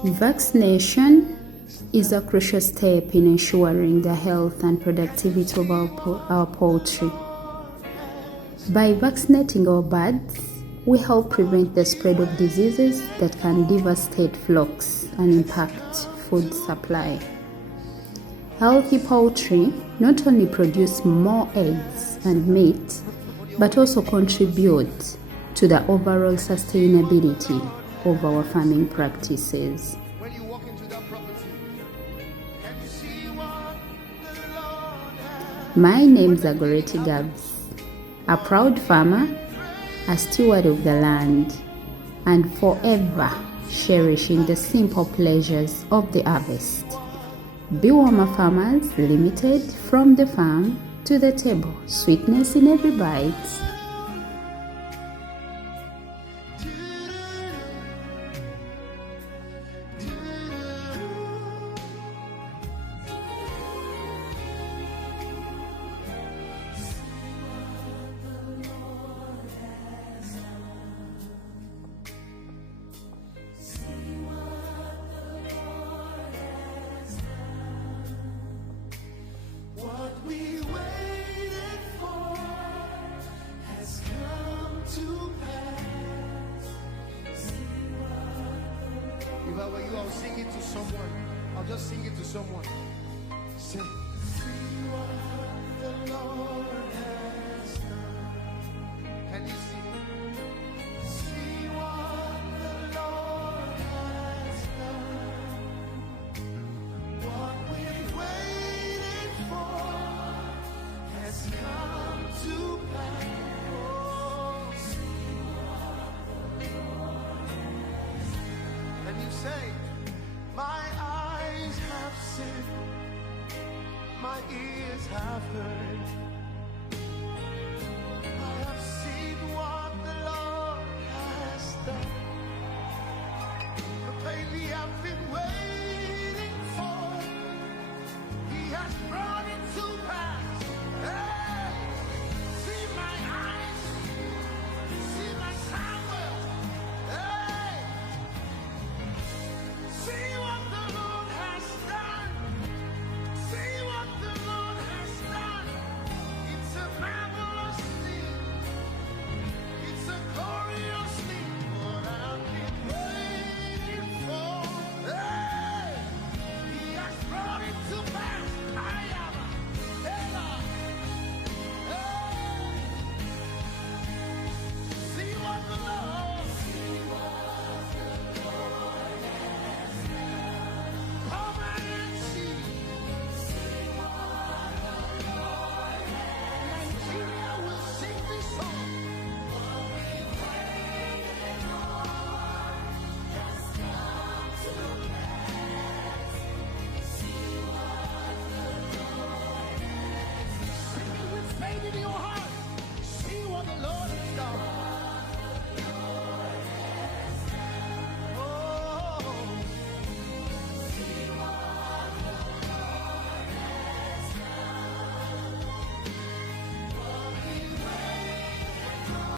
Vaccination is a crucial step in ensuring the health and productivity of our poultry. By vaccinating our birds, we help prevent the spread of diseases that can devastate flocks and impact food supply. Healthy poultry not only produce more eggs and meat, but also contribute to the overall sustainability of our farming practices. My name is Agoreti Gabs, a proud farmer, a steward of the land, and forever cherishing the simple pleasures of the harvest. Biwama Farmers Limited, from the farm to the table, sweetness in every bite. If I were you, I'll sing it to someone. I'll just sing it to someone. Say, see what the Lord has done. Can you see? See what the Lord has done. What we've waited for has come to pass. Oh, see what the Lord has done. And you say, my eyes have seen, my ears have heard.